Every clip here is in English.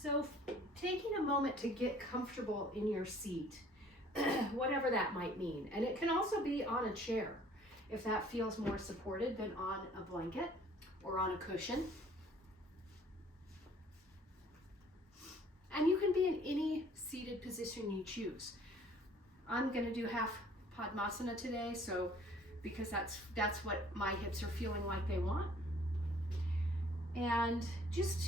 So taking a moment to get comfortable in your seat, whatever that might mean. And it can also be on a chair, if that feels more supported than on a blanket or on a cushion. And you can be in any seated position you choose. I'm going to do half Padmasana today, so because that's what my hips are feeling like they want. And just,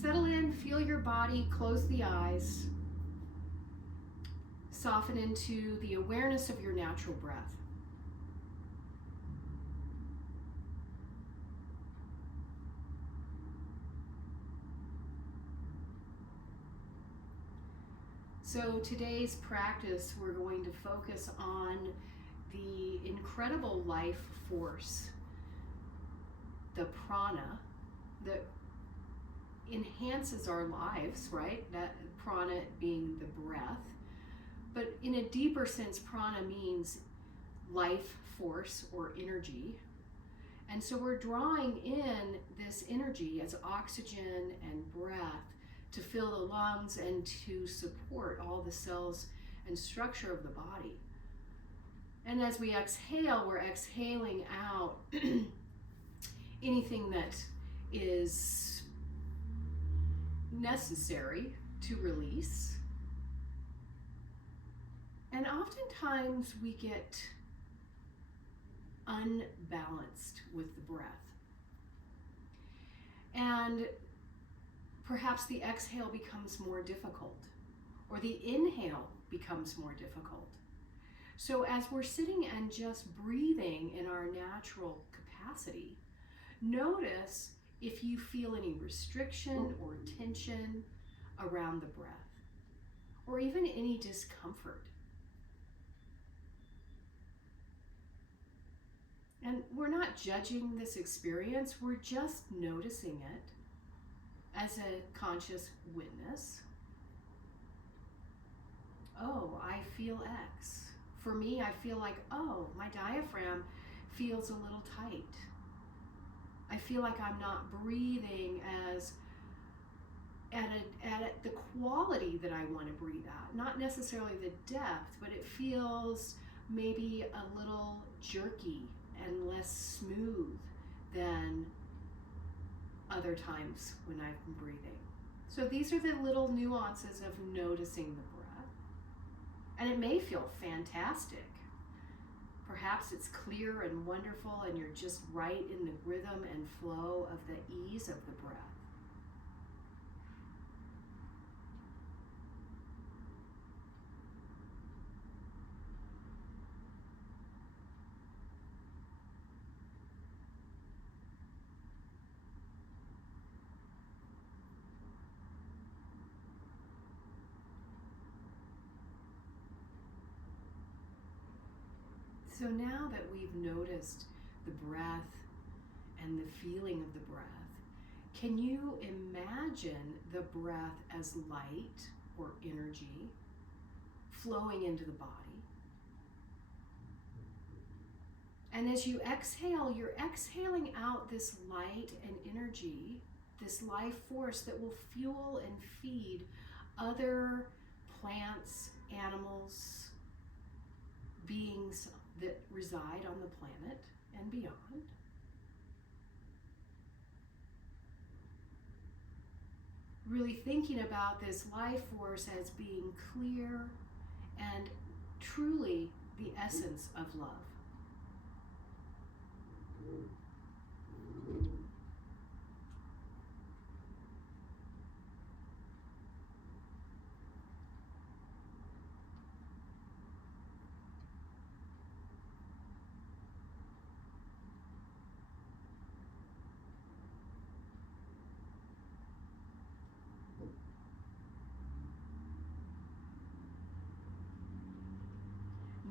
settle in, feel your body, close the eyes, soften into the awareness of your natural breath. So today's practice, we're going to focus on the incredible life force, the prana, that enhances our lives, right? That prana being the breath. But in a deeper sense, prana means life force or energy. And so we're drawing in this energy as oxygen and breath to fill the lungs and to support all the cells and structure of the body. And as we exhale, we're exhaling out anything that is necessary to release. And oftentimes we get unbalanced with the breath. And perhaps the exhale becomes more difficult, or the inhale becomes more difficult. So as we're sitting and just breathing in our natural capacity, notice if you feel any restriction or tension around the breath, or even any discomfort. And we're not judging this experience, we're just noticing it as a conscious witness. Oh, I feel X. For me, I feel like, oh, my diaphragm feels a little tight. I feel like I'm not breathing as at the quality that I want to breathe at. Not necessarily the depth, but it feels maybe a little jerky and less smooth than other times when I've been breathing. So these are the little nuances of noticing the breath. And it may feel fantastic. Perhaps it's clear and wonderful and you're just right in the rhythm and flow of the ease of the breath. So now that we've noticed the breath and the feeling of the breath, can you imagine the breath as light or energy flowing into the body? And as you exhale, you're exhaling out this light and energy, this life force that will fuel and feed other plants, animals, beings that reside on the planet and beyond. Really thinking about this life force as being clear and truly the essence of love.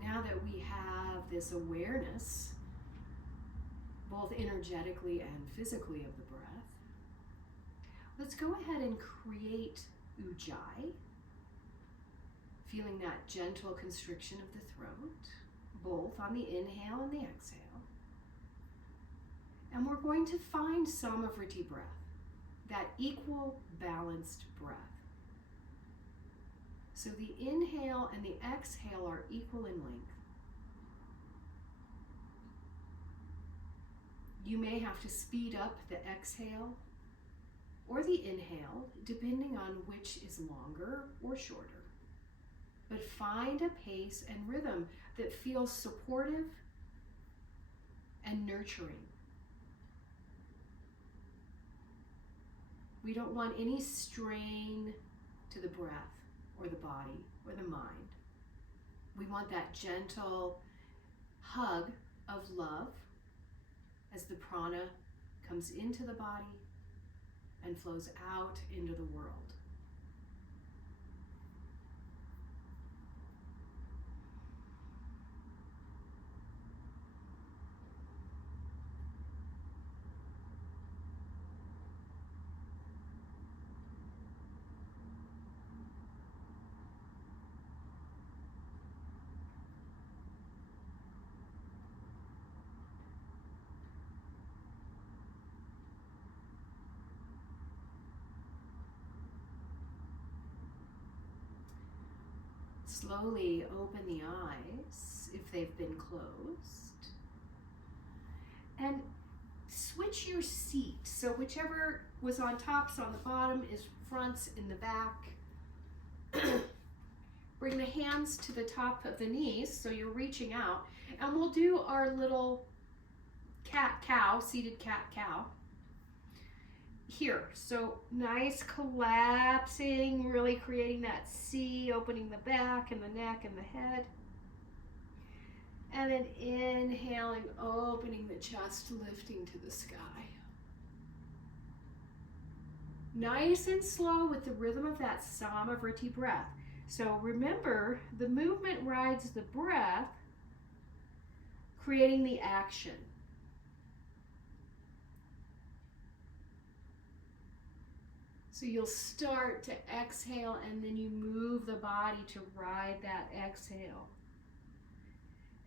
Now that we have this awareness, both energetically and physically of the breath, let's go ahead and create ujjayi, feeling that gentle constriction of the throat, both on the inhale and the exhale. And we're going to find Samavriti breath, that equal balanced breath. So the inhale and the exhale are equal in length. You may have to speed up the exhale or the inhale, depending on which is longer or shorter. But find a pace and rhythm that feels supportive and nurturing. We don't want any strain to the breath or the body or the mind. We want that gentle hug of love as the prana comes into the body and flows out into the world. Slowly open the eyes if they've been closed. And switch your seat. So whichever was on tops on the bottom is fronts in the back. Bring the hands to the top of the knees so you're reaching out. And we'll do our little cat-cow, seated cat-cow. Here, so nice collapsing, really creating that C, opening the back and the neck and the head. And then inhaling, opening the chest, lifting to the sky. Nice and slow with the rhythm of that Samavriti breath. So remember, the movement rides the breath, creating the action. So you'll start to exhale and then you move the body to ride that exhale.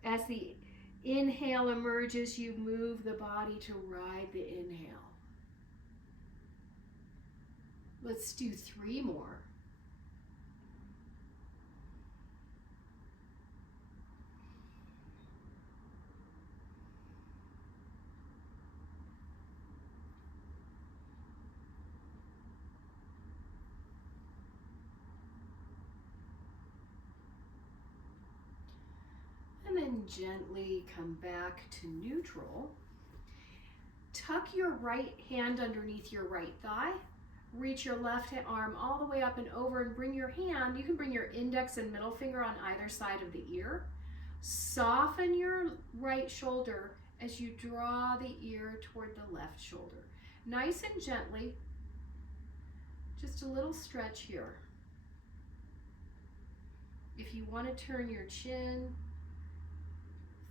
As the inhale emerges, you move the body to ride the inhale. Let's do 3 more. And then gently come back to neutral. Tuck your right hand underneath your right thigh. Reach your left arm all the way up and over and bring your hand. You can bring your index and middle finger on either side of the ear. Soften your right shoulder as you draw the ear toward the left shoulder. Nice and gently. Just a little stretch here. If you want to turn your chin,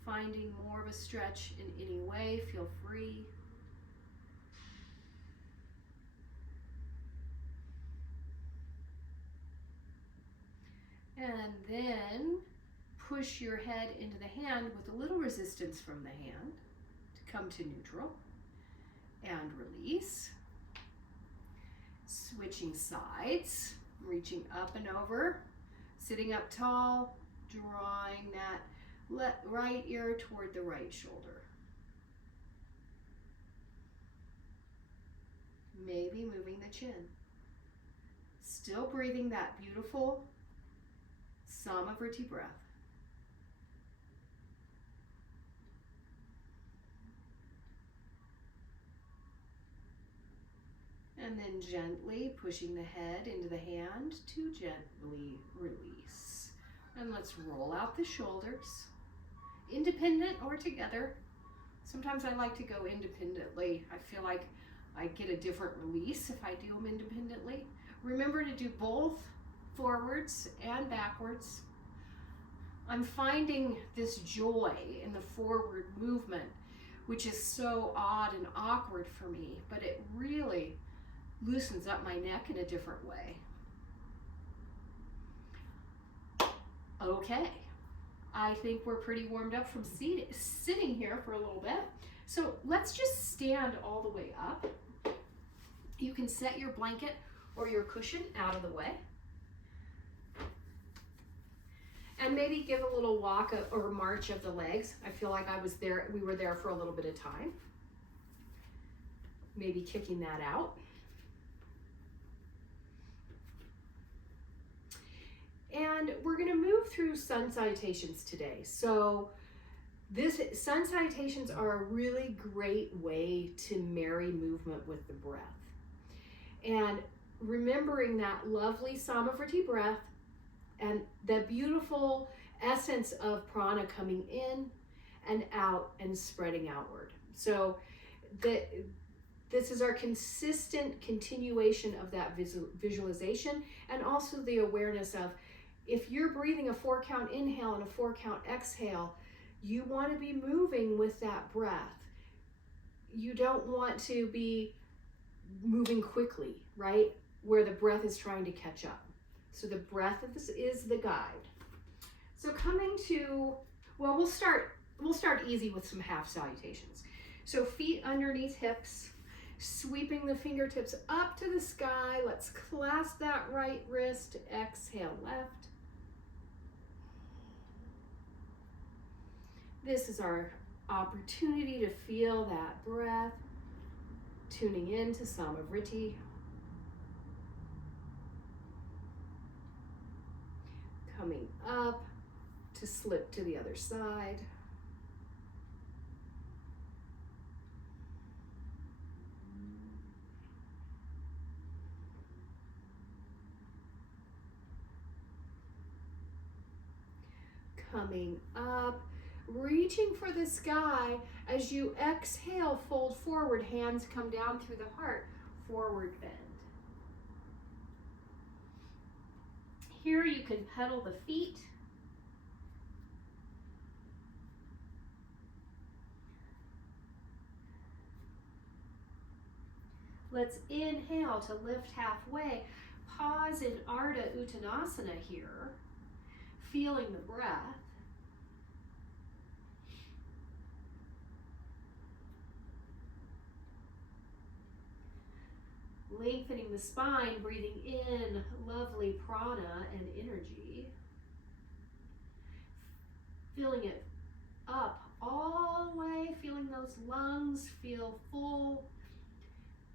finding more of a stretch in any way, feel free. And then push your head into the hand with a little resistance from the hand to come to neutral and release. Switching sides, reaching up and over, sitting up tall, drawing that right ear toward the right shoulder. Maybe moving the chin. Still breathing that beautiful Samavriti breath. And then gently pushing the head into the hand to gently release. And let's roll out the shoulders, independent or together. Sometimes I like to go independently. I feel like I get a different release if I do them independently. Remember to do both forwards and backwards. I'm finding this joy in the forward movement, which is so odd and awkward for me, but it really loosens up my neck in a different way. Okay, I think we're pretty warmed up from sitting here for a little bit. So let's just stand all the way up. You can set your blanket or your cushion out of the way. And maybe give a little walk or march of the legs. I feel like we were there for a little bit of time. Maybe kicking that out. And we're going to move through sun salutations today. So sun salutations are a really great way to marry movement with the breath. And remembering that lovely Samavriti breath and the beautiful essence of prana coming in and out and spreading outward. So this is our consistent continuation of that visualization, and also the awareness of, if you're breathing a 4-count inhale and a 4-count exhale, you want to be moving with that breath. You don't want to be moving quickly, right? Where the breath is trying to catch up. So the breath is the guide. So coming to, well, we'll start easy with some half salutations. So feet underneath hips, sweeping the fingertips up to the sky. Let's clasp that right wrist, exhale left. This is our opportunity to feel that breath, tuning into Samavriti. Coming up to slip to the other side. Coming up, reaching for the sky. As you exhale, fold forward, hands come down through the heart, forward bend. Here you can pedal the feet. Let's inhale to lift halfway. Pause in Ardha Uttanasana here, feeling the breath. Lengthening the spine, breathing in lovely prana and energy. Filling it up all the way, feeling those lungs feel full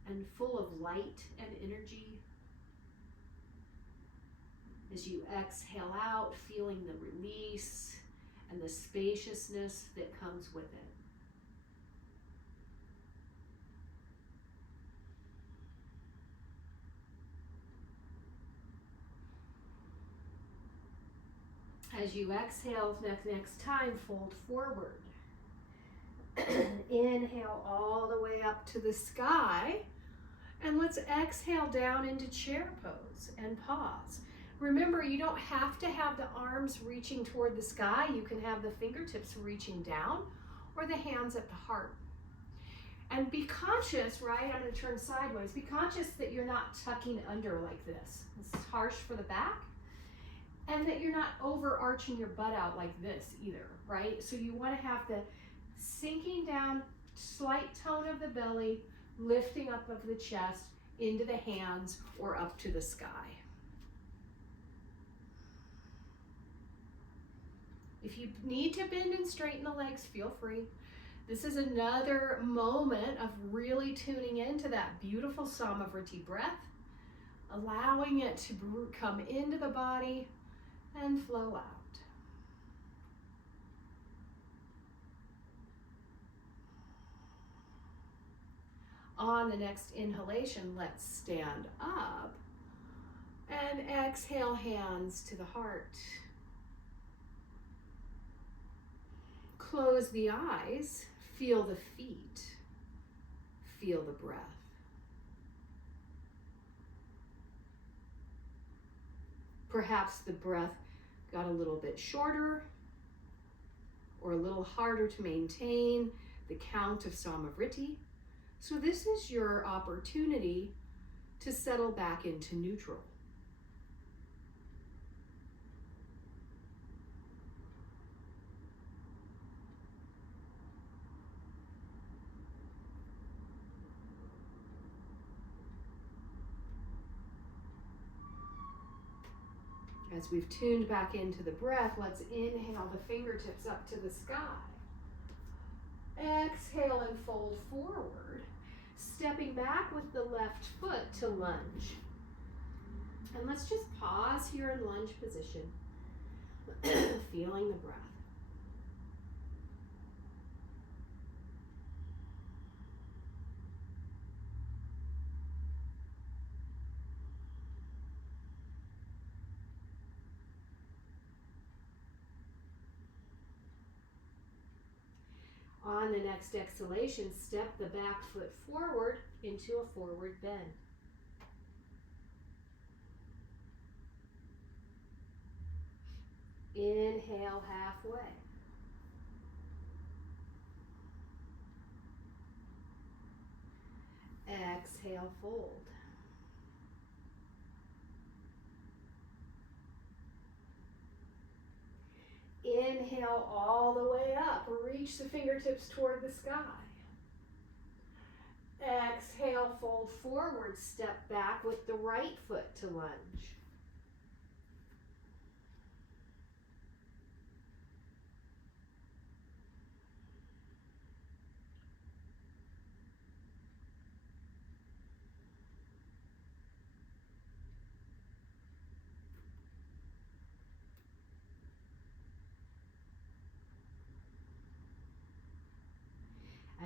and full of light and energy. As you exhale out, feeling the release and the spaciousness that comes with it. As you exhale, next time, fold forward. Inhale all the way up to the sky. And let's exhale down into chair pose and pause. Remember, you don't have to have the arms reaching toward the sky. You can have the fingertips reaching down or the hands at the heart. And be conscious, right? I'm going to turn sideways. Be conscious that you're not tucking under like this. This is harsh for the back. And that you're not overarching your butt out like this either, right? So you want to have the sinking down, slight tone of the belly, lifting up of the chest into the hands or up to the sky. If you need to bend and straighten the legs, feel free. This is another moment of really tuning into that beautiful Samavriti breath, allowing it to come into the body and flow out. On the next inhalation, let's stand up and exhale, hands to the heart. Close the eyes, feel the feet, feel the breath. Perhaps the breath got a little bit shorter or a little harder to maintain the count of Samavriti. So this is your opportunity to settle back into neutral. As we've tuned back into the breath, let's inhale the fingertips up to the sky. Exhale and fold forward, stepping back with the left foot to lunge. And let's just pause here in lunge position, feeling the breath. On the next exhalation, step the back foot forward into a forward bend. Inhale halfway. Exhale, fold. Inhale all the way up. Reach the fingertips toward the sky. Exhale, fold forward. Step back with the right foot to lunge.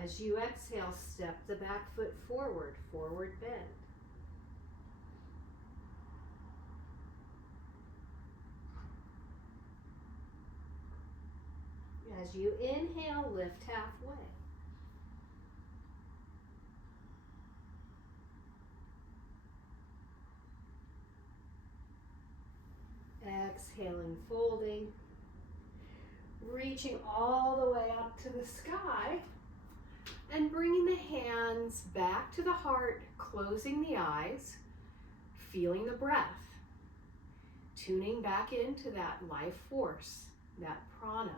As you exhale, step the back foot forward, forward bend. As you inhale, lift halfway. Exhaling, folding, reaching all the way up to the sky, and bringing the hands back to the heart, closing the eyes, feeling the breath, tuning back into that life force, that prana.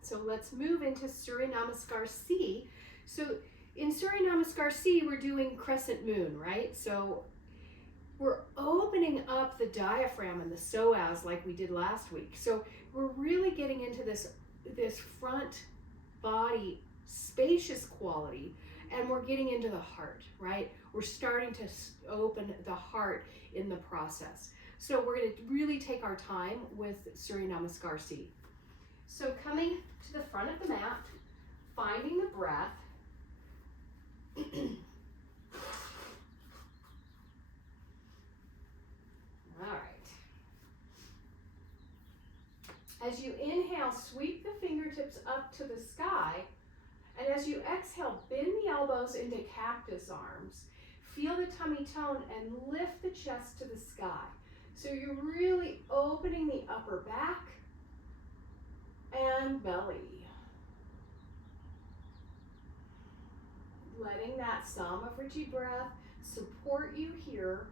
So let's move into Surya Namaskar C. So in Surya Namaskar C, we're doing crescent moon, right? So we're opening up the diaphragm and the psoas like we did last week. So we're really getting into this front body spacious quality, and we're getting into the heart, right? We're starting to open the heart in the process. So we're going to really take our time with Surya Namaskar C. So coming to the front of the mat, finding the breath. All right. As you inhale, sweep the fingertips up to the sky. And as you exhale, bend the elbows into cactus arms. Feel the tummy tone and lift the chest to the sky. So you're really opening the upper back and belly. Letting that Samavritti breath support you here.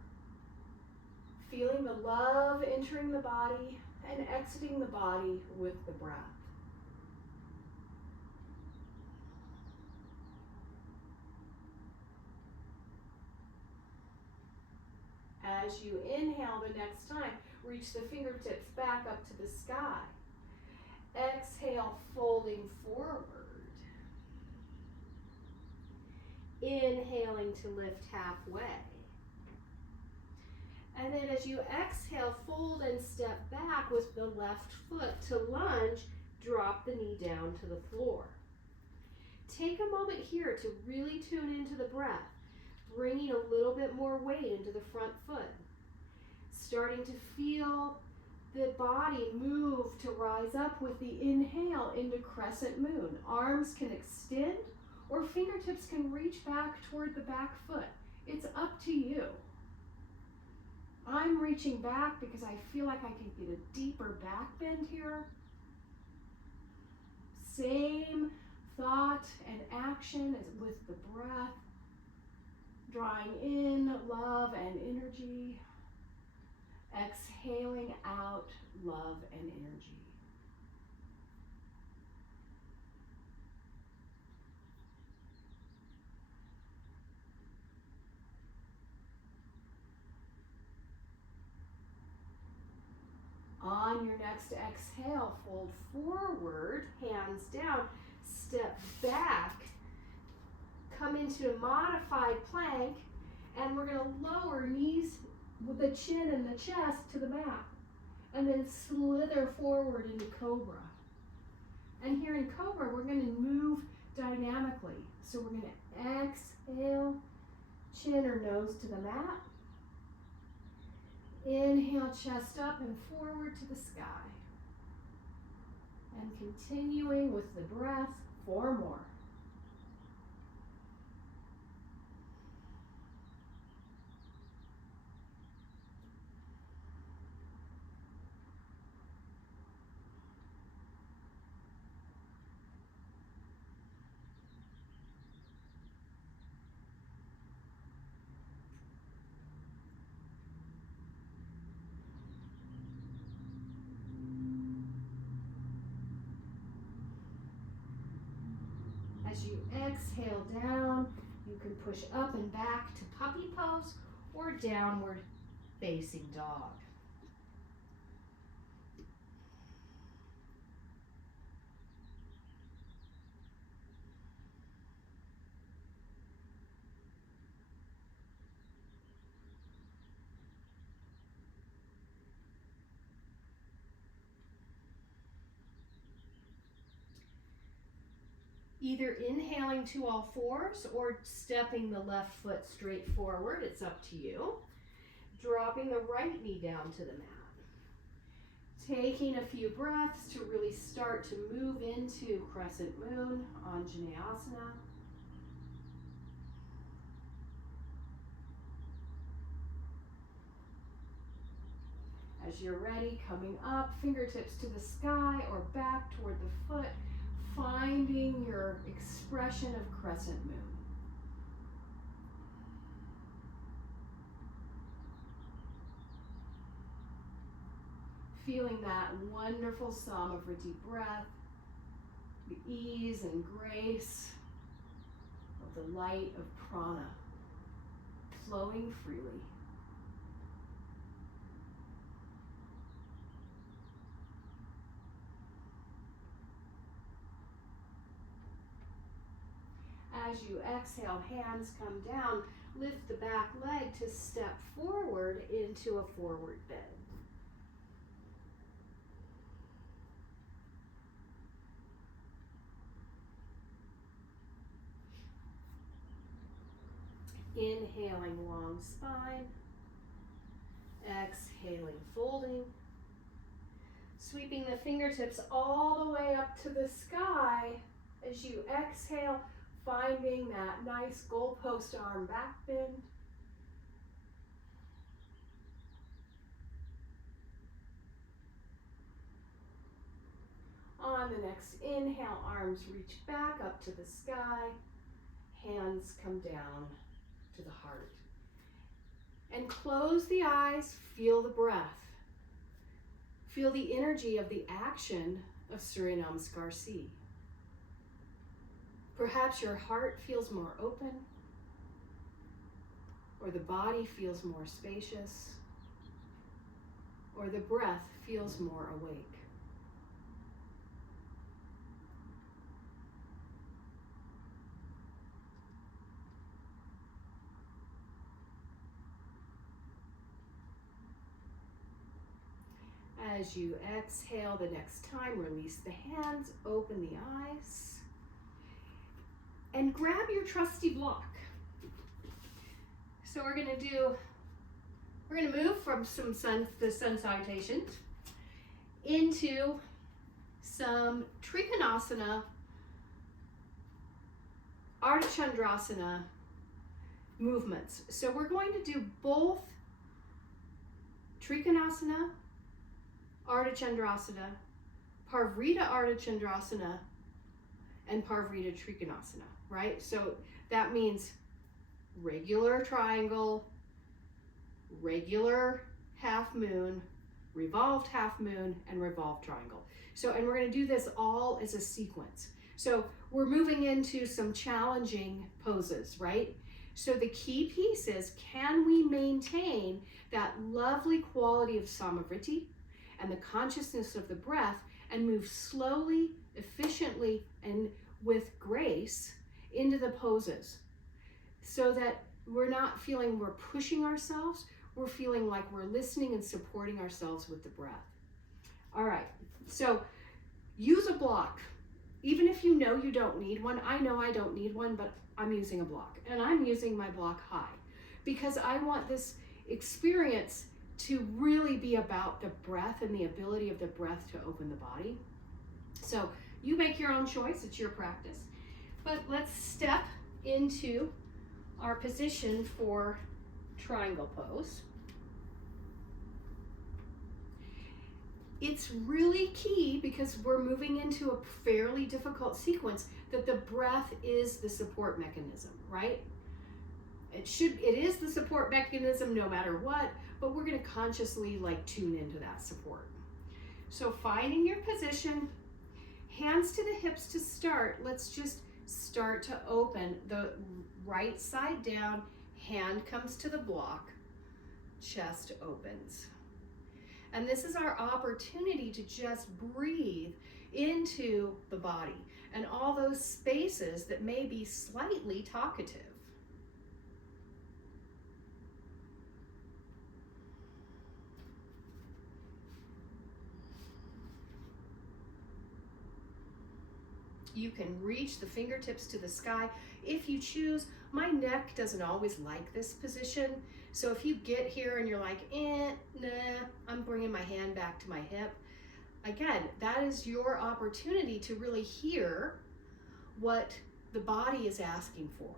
Feeling the love entering the body and exiting the body with the breath. As you inhale the next time, reach the fingertips back up to the sky. Exhale, folding forward. Inhaling to lift halfway. And then as you exhale, fold and step back with the left foot to lunge, drop the knee down to the floor. Take a moment here to really tune into the breath, bringing a little bit more weight into the front foot. Starting to feel the body move to rise up with the inhale into crescent moon. Arms can extend or fingertips can reach back toward the back foot. It's up to you. I'm reaching back because I feel like I can get a deeper back bend here. Same thought and action as with the breath. Drawing in love and energy. Exhaling out love and energy. On your next exhale, fold forward, hands down, step back, come into a modified plank, and we're going to lower knees with the chin and the chest to the mat, and then slither forward into cobra. And here in cobra, we're going to move dynamically. So we're going to exhale, chin or nose to the mat. Inhale, chest up and forward to the sky. And continuing with the breath, 4 more. As you exhale down, you can push up and back to puppy pose or downward facing dog. Either inhaling to all fours or stepping the left foot straight forward, it's up to you. Dropping the right knee down to the mat. Taking a few breaths to really start to move into crescent moon, Anjaneyasana. As you're ready, coming up, fingertips to the sky or back toward the foot, finding your expression of crescent moon. Feeling that wonderful Samavriti breath, the ease and grace of the light of prana flowing freely. As you exhale, hands come down, lift the back leg to step forward into a forward bend. Inhaling, long spine. Exhaling, folding. Sweeping the fingertips all the way up to the sky as you exhale, finding that nice goalpost arm back bend. On the next inhale, arms reach back up to the sky, hands come down to the heart. And close the eyes, feel the breath. Feel the energy of the action of Surya Namaskar C. Perhaps your heart feels more open, or the body feels more spacious, or the breath feels more awake. As you exhale the next time, release the hands, open the eyes, and grab your trusty block. So we're gonna move from the sun salutations into some Trikonasana, Ardha movements. So we're going to do both Trikonasana, Ardha Parvrita Ardha and Parvrita Trikonasana, right? So that means regular triangle, regular half moon, revolved half moon, and revolved triangle. So, and we're gonna do this all as a sequence. So we're moving into some challenging poses, right? So the key piece is, can we maintain that lovely quality of Samavriti and the consciousness of the breath and move slowly, efficiently, and with grace into the poses, so that we're not feeling we're pushing ourselves, we're feeling like we're listening and supporting ourselves with the breath. All right, so use a block. Even if you know you don't need one, I know I don't need one, but I'm using a block, and I'm using my block high because I want this experience to really be about the breath and the ability of the breath to open the body. So you make your own choice, it's your practice. But let's step into our position for triangle pose. It's really key, because we're moving into a fairly difficult sequence, that the breath is the support mechanism, right? It is the support mechanism no matter what, but we're going to consciously like tune into that support. So finding your position, hands to the hips to start. Let's just start to open the right side down, hand comes to the block, chest opens. And this is our opportunity to just breathe into the body and all those spaces that may be slightly talkative. You can reach the fingertips to the sky if you choose. My neck doesn't always like this position. So if you get here and you're like, nah, I'm bringing my hand back to my hip. Again, that is your opportunity to really hear what the body is asking for.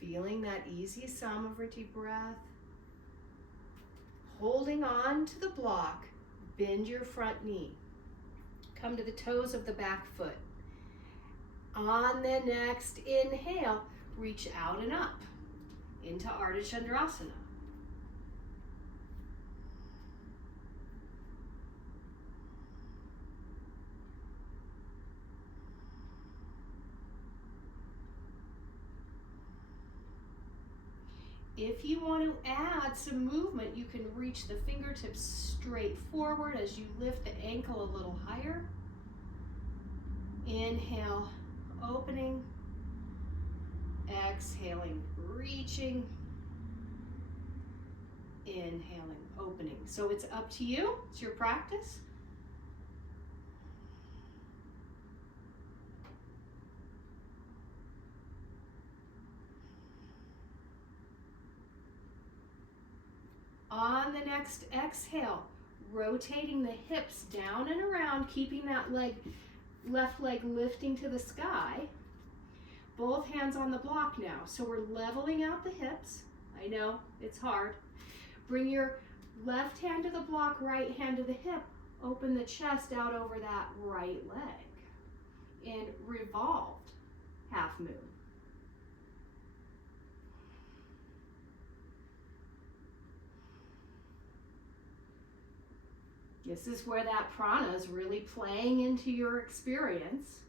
Feeling that easy Samavriti breath. Holding on to the block, bend your front knee. Come to the toes of the back foot. On the next inhale, reach out and up into Ardha Chandrasana. If you want to add some movement, you can reach the fingertips straight forward as you lift the ankle a little higher. Inhale, opening. Exhaling, reaching. Inhaling, opening. So it's up to you. It's your practice. On the next exhale, rotating the hips down and around, keeping that left leg lifting to the sky. Both hands on the block now. So we're leveling out the hips. I know, it's hard. Bring your left hand to the block, right hand to the hip. Open the chest out over that right leg. And revolved half moon. This is where that prana is really playing into your experience.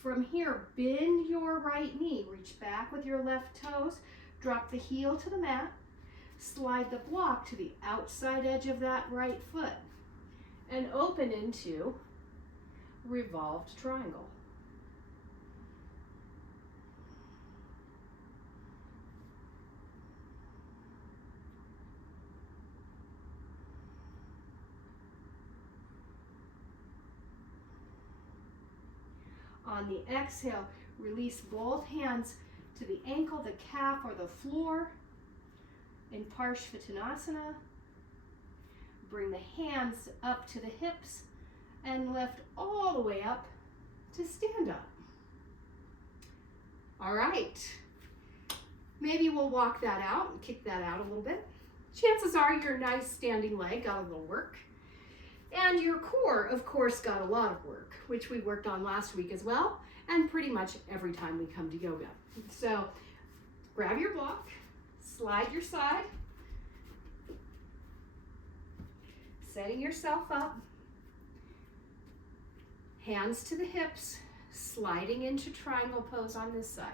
From here, bend your right knee. Reach back with your left toes. Drop the heel to the mat. Slide the block to the outside edge of that right foot. And open into revolved triangle. On the exhale, release both hands to the ankle, the calf, or the floor in Parshvattanasana. Bring the hands up to the hips and lift all the way up to stand up. All right. Maybe we'll walk that out and kick that out a little bit. Chances are your nice standing leg got a little work. And your core, of course, got a lot of work, which we worked on last week as well, and pretty much every time we come to yoga. So grab your block, slide your side, setting yourself up, Hands to the hips, sliding into triangle pose on this side.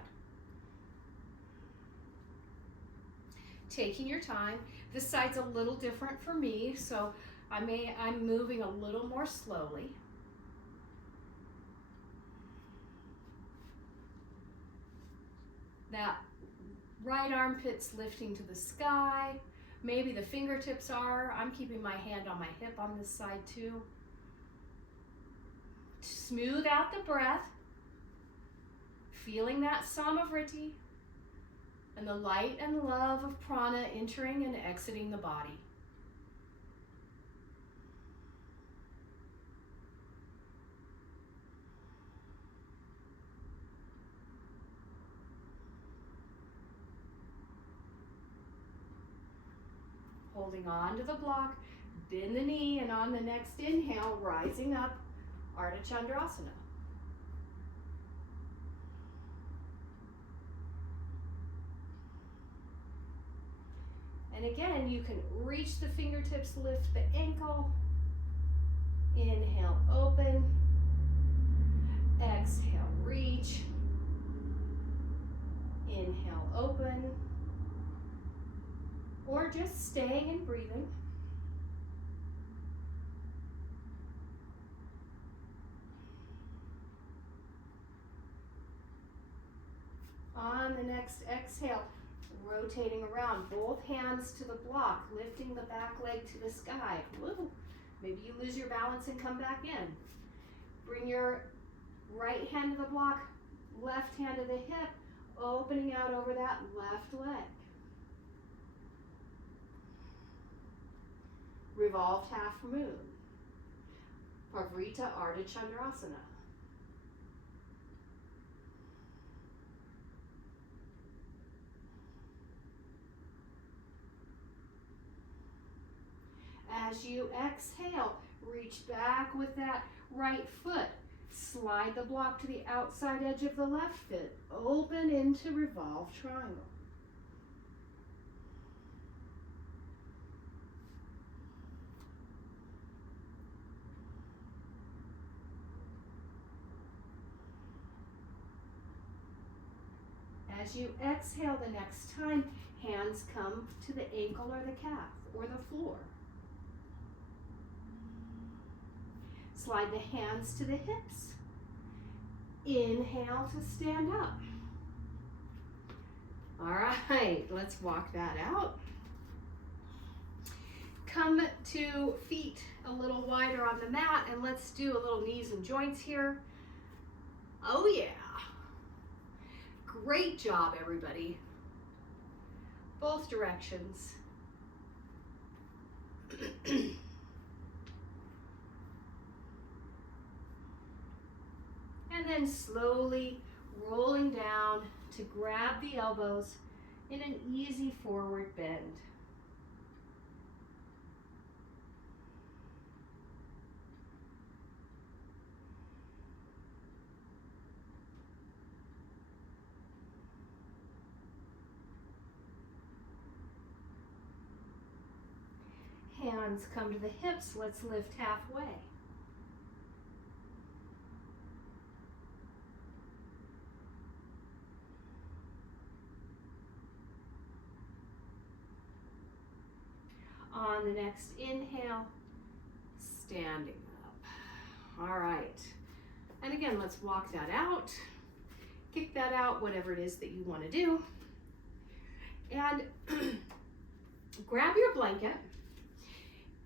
Taking your time. This side's a little different for me, so I'm moving a little more slowly. That right armpit's lifting to the sky. Maybe the fingertips are. I'm keeping my hand on my hip on this side too. Smooth out the breath. Feeling that samavriti and the light and love of prana entering and exiting the body. Holding on to the block, bend the knee, and on the next inhale, rising up, Ardha Chandrasana. And again, you can reach the fingertips, lift the ankle. Inhale, open. Exhale, reach. Inhale, open. Or just staying and breathing. On the next exhale, rotating around, both hands to the block, lifting the back leg to the sky. Woo. Maybe you lose your balance and come back in. Bring your right hand to the block, left hand to the hip, opening out over that left leg. Revolved half moon. Pavrita Ardha Chandrasana. As you exhale, reach back with that right foot. Slide the block to the outside edge of the left foot. Open into revolved triangle. As you exhale the next time, hands come to the ankle or the calf or the floor. Slide the hands to the hips. Inhale to stand up. All right, let's walk that out. Come to feet a little wider on the mat, and let's do a little knees and joints here. Oh yeah. Great job, everybody. Both directions. And then slowly rolling down to grab the elbows in an easy forward bend. Hands come to the hips. Let's lift halfway. On the next inhale, standing up. All right. And again, let's walk that out. Kick that out, whatever it is that you want to do. And grab your blanket,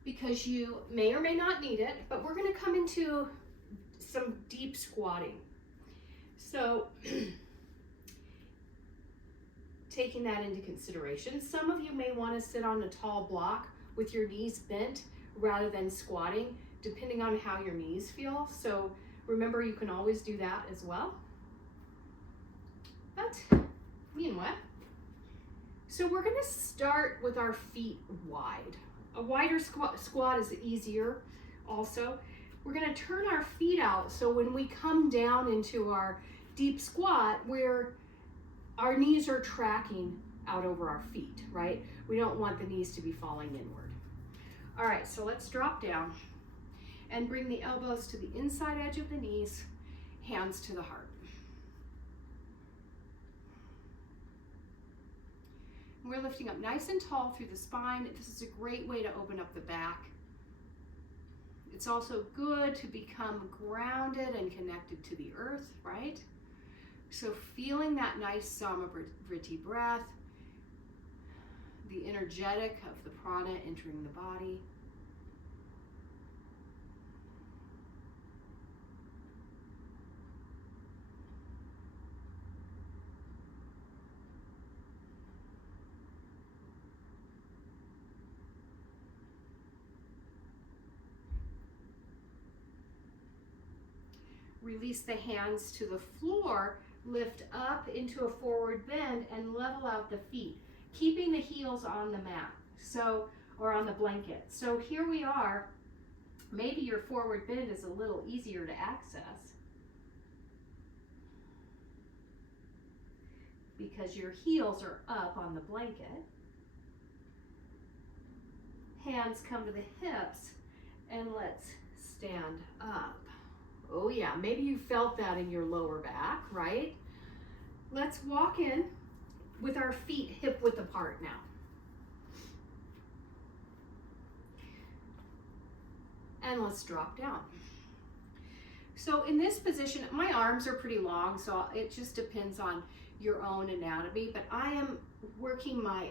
because you may or may not need it, but we're going to come into some deep squatting. So taking that into consideration, some of you may want to sit on a tall block with your knees bent rather than squatting, depending on how your knees feel. So remember, you can always do that as well. But meanwhile, so we're going to start with our feet wide. A wider squat is easier also. We're going to turn our feet out, so when we come down into our deep squat, where our knees are tracking out over our feet, right? We don't want the knees to be falling inward. All right, so let's drop down. And bring the elbows to the inside edge of the knees, hands to the heart. We're lifting up nice and tall through the spine. This is a great way to open up the back. It's also good to become grounded and connected to the earth, right? So feeling that nice Samavriti breath, the energetic of the prana entering the body. Release the hands to the floor, lift up into a forward bend and level out the feet, keeping the heels on the mat, or on the blanket. So here we are. Maybe your forward bend is a little easier to access because your heels are up on the blanket. Hands come to the hips, and let's stand up. Oh yeah, maybe you felt that in your lower back, right? Let's walk in with our feet hip width apart now. And let's drop down. So in this position, my arms are pretty long, so it just depends on your own anatomy, but I am working my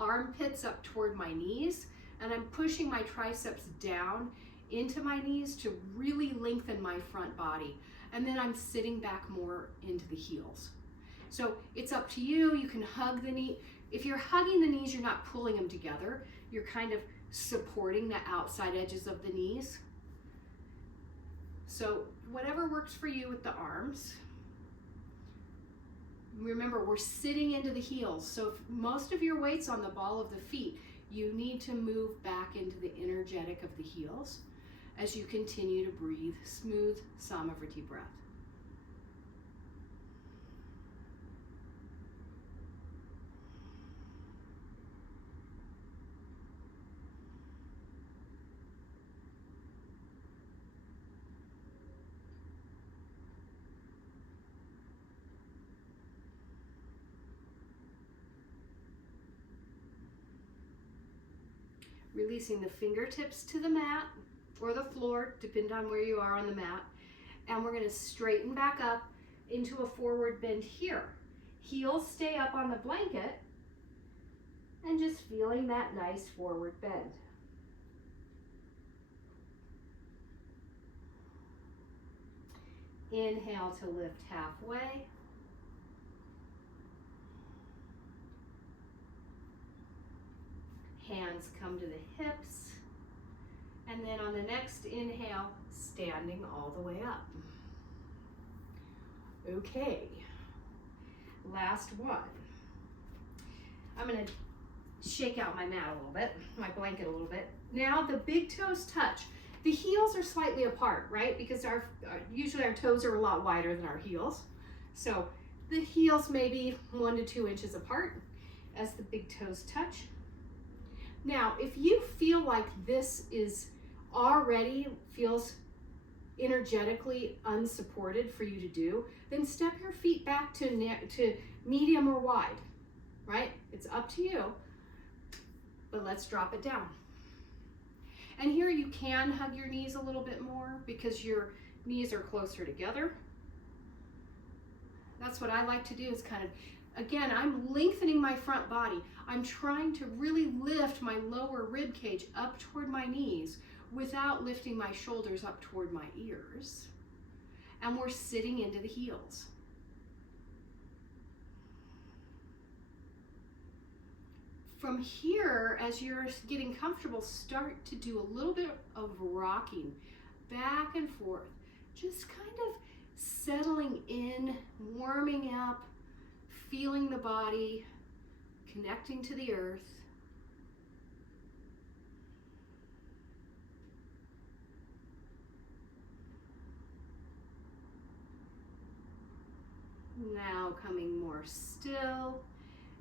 armpits up toward my knees, and I'm pushing my triceps down into my knees to really lengthen my front body. And then I'm sitting back more into the heels. So it's up to you. You can hug the knee. If you're hugging the knees, you're not pulling them together. You're kind of supporting the outside edges of the knees. So whatever works for you with the arms. Remember, we're sitting into the heels. So if most of your weight's on the ball of the feet, you need to move back into the energetic of the heels as you continue to breathe smooth Samavriti breath. Releasing the fingertips to the mat or the floor, depending on where you are on the mat. And we're going to straighten back up into a forward bend here. Heels stay up on the blanket, and just feeling that nice forward bend. Inhale to lift halfway. Hands come to the hips. And then on the next inhale, standing all the way up. Okay, last one. I'm gonna shake out my mat a little bit, my blanket a little bit. Now the big toes touch. The heels are slightly apart, right? Because usually our toes are a lot wider than our heels. So the heels may be 1 to 2 inches apart as the big toes touch. Now, if you feel like this is already feels energetically unsupported for you to do, then step your feet back to medium or wide, right? It's up to you, but let's drop it down. And here you can hug your knees a little bit more because your knees are closer together. That's what I like to do, is kind of, again, I'm lengthening my front body. I'm trying to really lift my lower rib cage up toward my knees without lifting my shoulders up toward my ears. And we're sitting into the heels. From here, as you're getting comfortable, start to do a little bit of rocking back and forth. Just kind of settling in, warming up, feeling the body, connecting to the earth. Now coming more still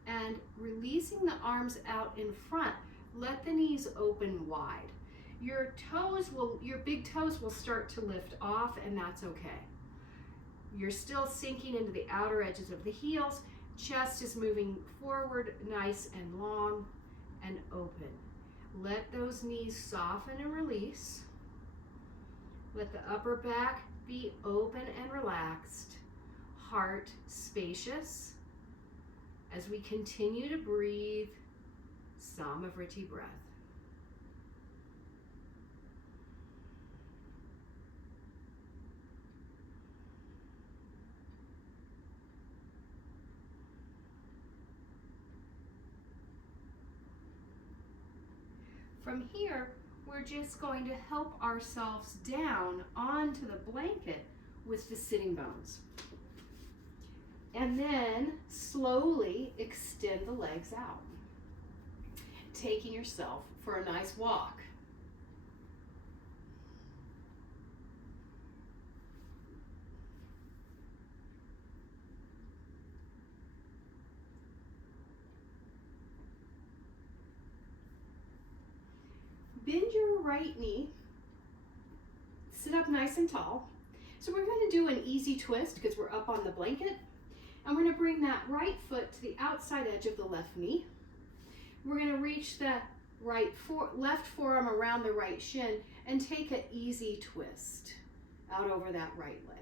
and releasing the arms out in front. Let the knees open wide. your big toes will start to lift off, and that's okay. You're still sinking into the outer edges of the heels. Chest is moving forward, nice and long and open. Let those knees soften and release. Let the upper back be open and relaxed. Heart spacious. As we continue to breathe, Samavriti breath. From here, we're just going to help ourselves down onto the blanket with the sitting bones. And then slowly extend the legs out, taking yourself for a nice walk. Bend your right knee, sit up nice and tall. So we're going to do an easy twist because we're up on the blanket. And we're going to bring that right foot to the outside edge of the left knee. We're going to reach the left forearm around the right shin and take an easy twist out over that right leg.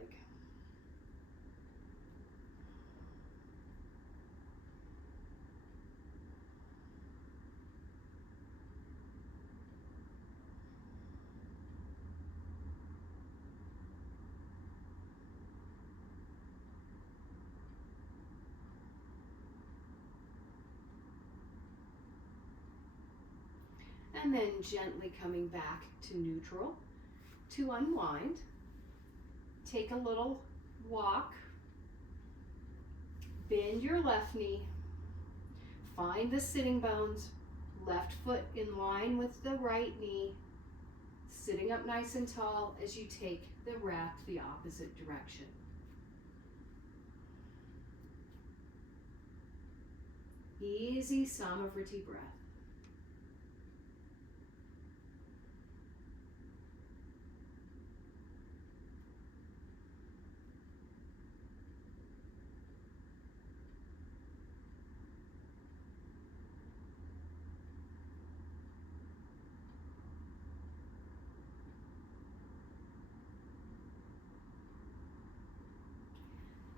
And then gently coming back to neutral to unwind. Take a little walk. Bend your left knee. Find the sitting bones. Left foot in line with the right knee. Sitting up nice and tall as you take the wrap the opposite direction. Easy Samavriti breath.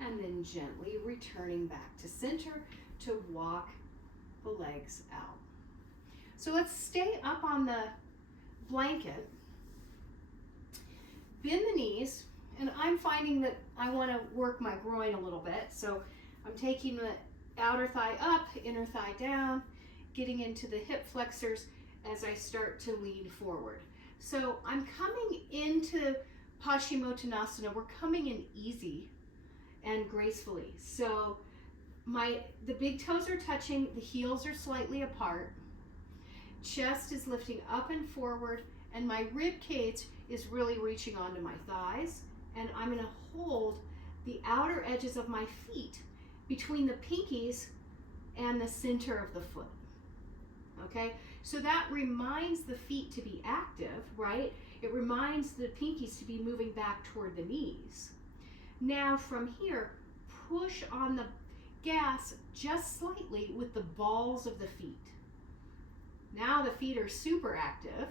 And then gently returning back to center to walk the legs out. So let's stay up on the blanket. Bend the knees, and I'm finding that I want to work my groin a little bit. So I'm taking the outer thigh up, inner thigh down, getting into the hip flexors as I start to lean forward. So I'm coming into Paschimottanasana. We're coming in easy and gracefully. So the big toes are touching, the heels are slightly apart, chest is lifting up and forward, and my rib cage is really reaching onto my thighs, and I'm going to hold the outer edges of my feet between the pinkies and the center of the foot. Okay, so that reminds the feet to be active, right? It reminds the pinkies to be moving back toward the knees. Now from here, push on the gas just slightly with the balls of the feet. Now the feet are super active.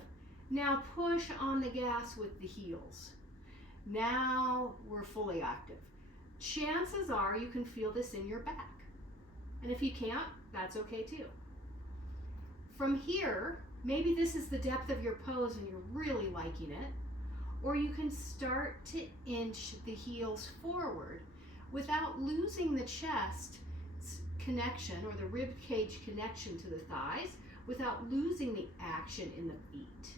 Now push on the gas with the heels. Now we're fully active. Chances are you can feel this in your back. And if you can't, that's okay too. From here, maybe this is the depth of your pose and you're really liking it. Or you can start to inch the heels forward without losing the chest connection or the rib cage connection to the thighs, without losing the action in the feet.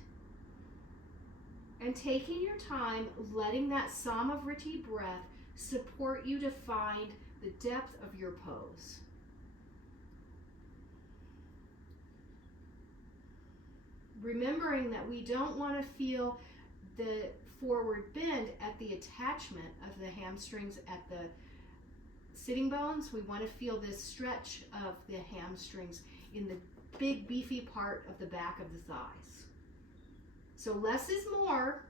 And taking your time, letting that Samavriti breath support you to find the depth of your pose. Remembering that we don't want to feel the forward bend at the attachment of the hamstrings at the sitting bones. We want to feel this stretch of the hamstrings in the big beefy part of the back of the thighs. So less is more.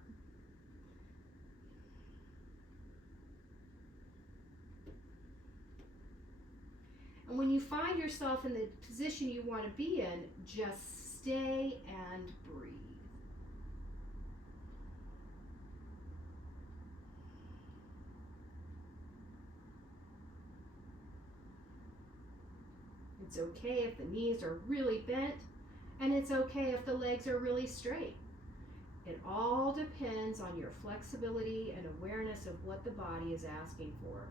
And when you find yourself in the position you want to be in, just stay and breathe. It's okay if the knees are really bent, and it's okay if the legs are really straight. It all depends on your flexibility and awareness of what the body is asking for.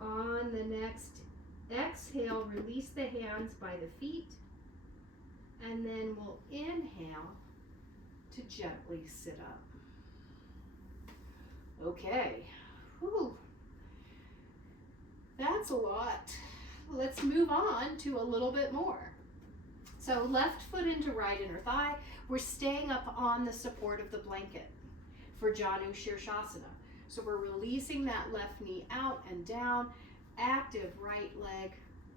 On the next exhale, release the hands by the feet, and then we'll inhale to gently sit up. Okay, whew. That's a lot. Let's move on to a little bit more. So left foot into right inner thigh. We're staying up on the support of the blanket for Janu Shirshasana. So we're releasing that left knee out and down, active right leg,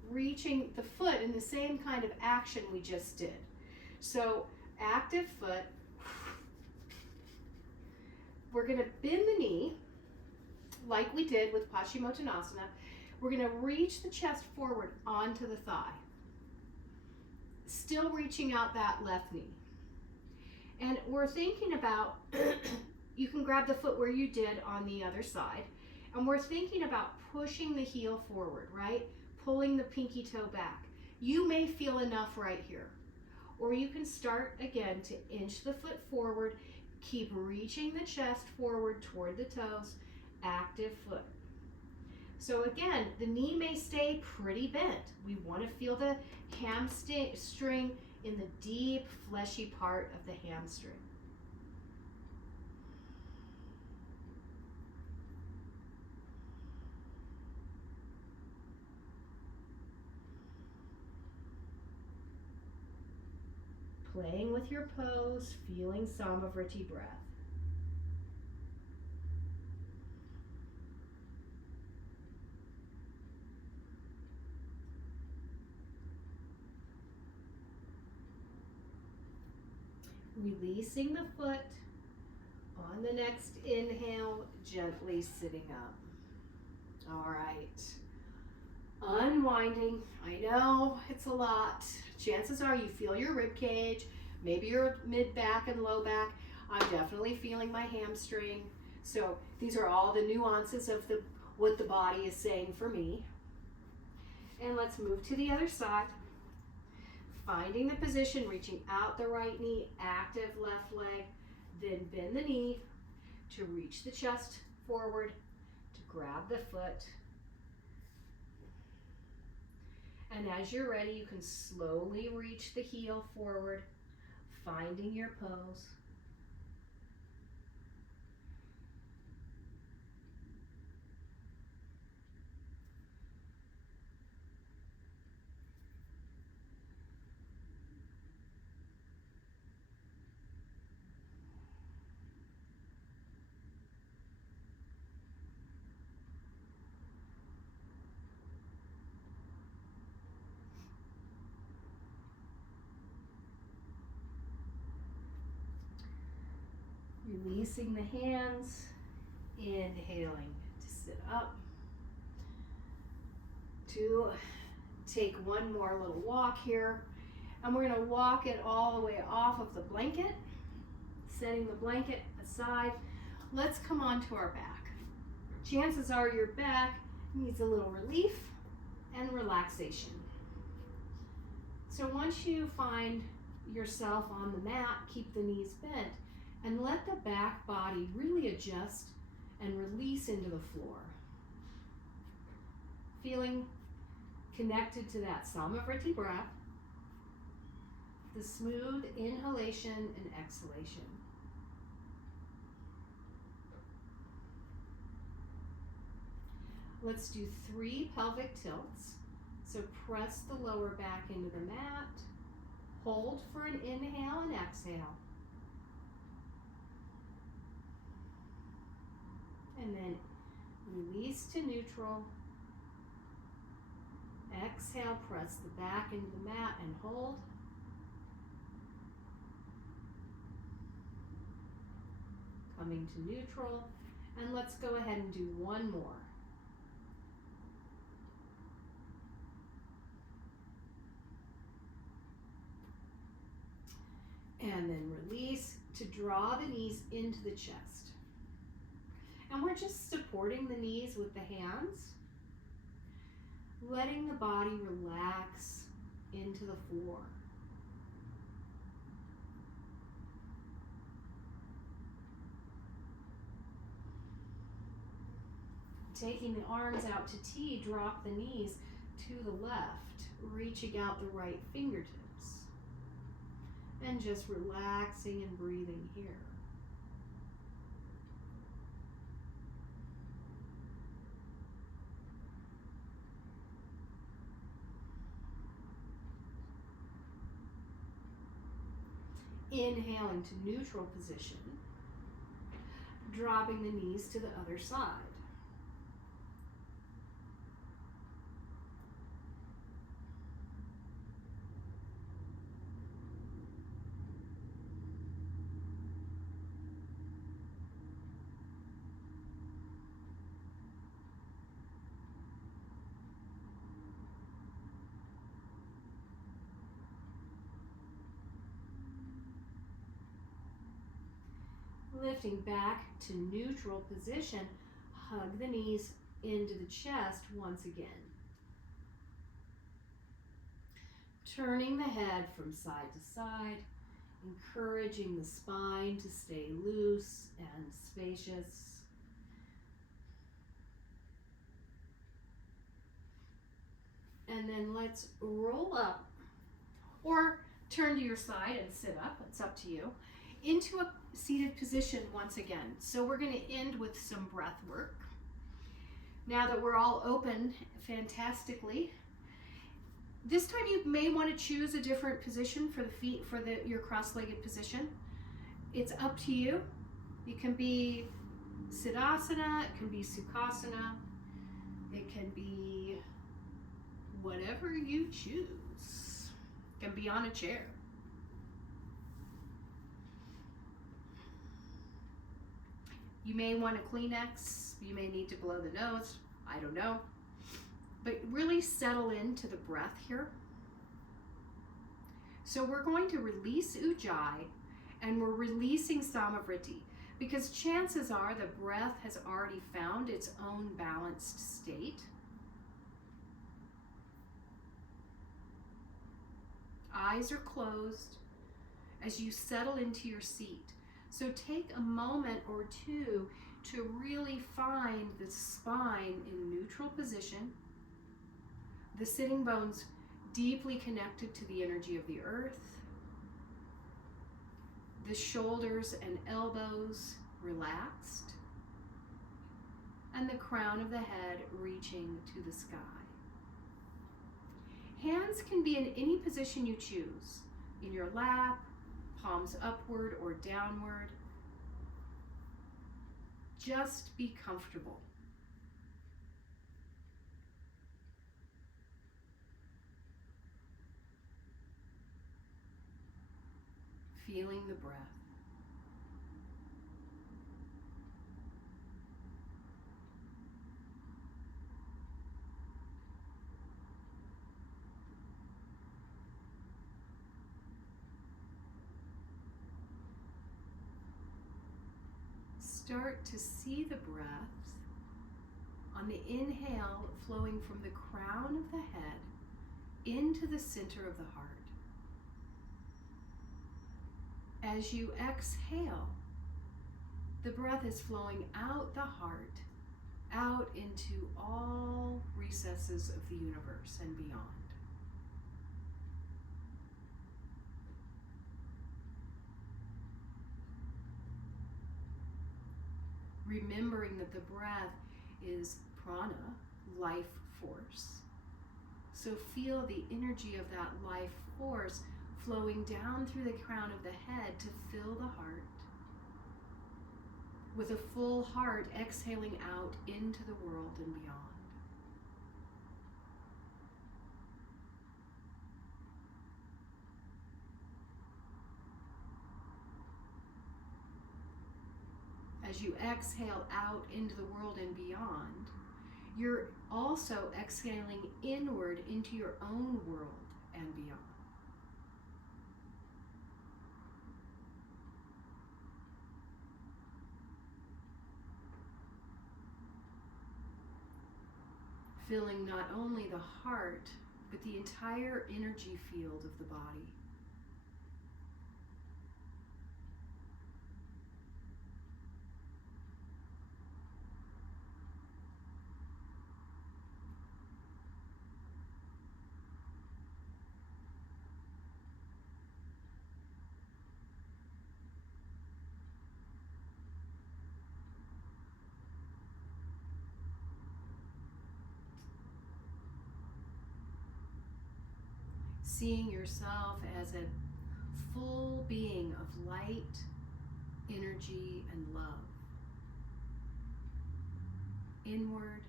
reaching the foot in the same kind of action we just did. So active foot, we're gonna bend the knee like we did with Paschimottanasana. We're gonna reach the chest forward onto the thigh, still reaching out that left knee. And we're thinking about, you can grab the foot where you did on the other side, and we're thinking about pushing the heel forward, right? Pulling the pinky toe back. You may feel enough right here, or you can start again to inch the foot forward, keep reaching the chest forward toward the toes, active foot. So again, the knee may stay pretty bent. We want to feel the hamstring in the deep, fleshy part of the hamstring. Playing with your pose, feeling Samavriti breath. Releasing the foot. On the next inhale, gently sitting up. All right. Unwinding. I know it's a lot. Chances are you feel your rib cage, maybe your mid back and low back. I'm definitely feeling my hamstring. So these are all the nuances of what the body is saying for me. And let's move to the other side. Finding the position, reaching out the right knee, active left leg, then bend the knee to reach the chest forward, to grab the foot. And as you're ready, you can slowly reach the heel forward, finding your pose. Releasing the hands, inhaling to sit up, to take one more little walk here, and we're going to walk it all the way off of the blanket, setting the blanket aside. Let's come onto our back. Chances are your back needs a little relief and relaxation. So once you find yourself on the mat, keep the knees bent, and let the back body really adjust and release into the floor. Feeling connected to that Samavriti breath, the smooth inhalation and exhalation. Let's do 3 pelvic tilts. So press the lower back into the mat, hold for an inhale and exhale. And then release to neutral. Exhale, press the back into the mat and hold. Coming to neutral. And let's go ahead and do one more. And then release to draw the knees into the chest. And we're just supporting the knees with the hands, letting the body relax into the floor. Taking the arms out to T, drop the knees to the left, reaching out the right fingertips. And just relaxing and breathing here. Inhaling to neutral position, dropping the knees to the other side. Lifting back to neutral position, hug the knees into the chest once again. Turning the head from side to side, encouraging the spine to stay loose and spacious. And then let's roll up or turn to your side and sit up, it's up to you, into a seated position once again. So we're going to end with some breath work. Now that we're all open fantastically, this time you may want to choose a different position for the feet for your cross-legged position. It's up to you. It can be Siddhasana, it can be Sukhasana, it can be whatever you choose. It can be on a chair. You may want a Kleenex, you may need to blow the nose, I don't know. But really settle into the breath here. So we're going to release Ujjayi and we're releasing Samavriti because chances are the breath has already found its own balanced state. Eyes are closed as you settle into your seat. So take a moment or two to really find the spine in neutral position, the sitting bones deeply connected to the energy of the earth, the shoulders and elbows relaxed, and the crown of the head reaching to the sky. Hands can be in any position you choose, in your lap, palms upward or downward. Just be comfortable. Feeling the breath. Start to see the breath on the inhale flowing from the crown of the head into the center of the heart. As you exhale, the breath is flowing out the heart, out into all recesses of the universe and beyond. Remembering that the breath is prana, life force. So feel the energy of that life force flowing down through the crown of the head to fill the heart. with a full heart, exhaling out into the world and beyond. As you exhale out into the world and beyond, you're also exhaling inward into your own world and beyond. Filling not only the heart, but the entire energy field of the body. Seeing yourself as a full being of light, energy, and love. Inward,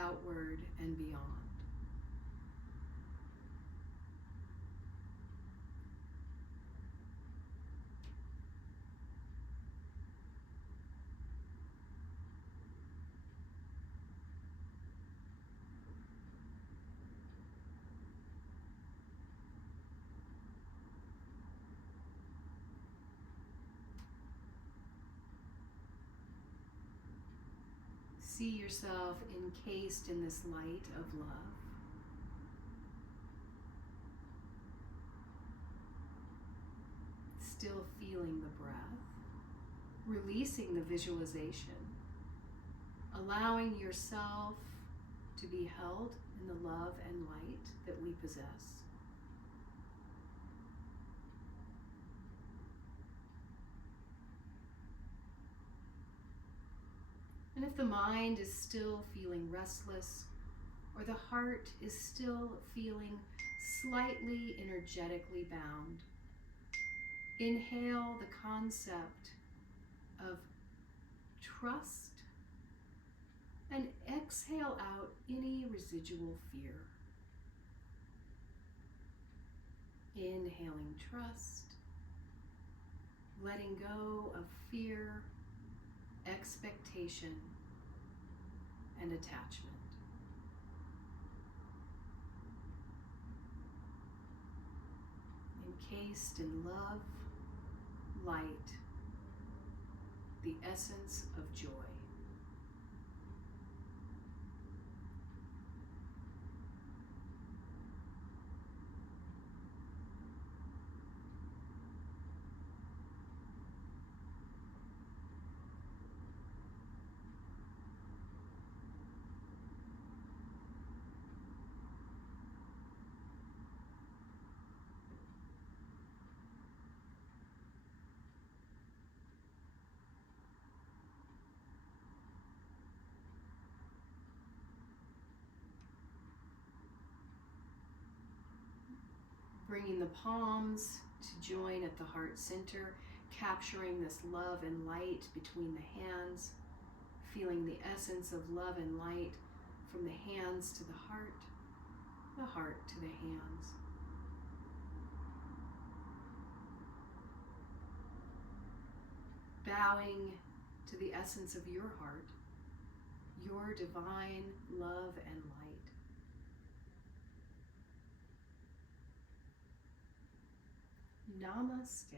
outward, and beyond. See yourself encased in this light of love. Still feeling the breath, releasing the visualization, allowing yourself to be held in the love and light that we possess. And if the mind is still feeling restless, or the heart is still feeling slightly energetically bound, inhale the concept of trust and exhale out any residual fear. Inhaling trust, letting go of fear, expectation, and attachment. Encased in love, light, the essence of joy. Bringing the palms to join at the heart center, capturing this love and light between the hands, feeling the essence of love and light from the hands to the heart to the hands. Bowing to the essence of your heart, your divine love and light. Namaste.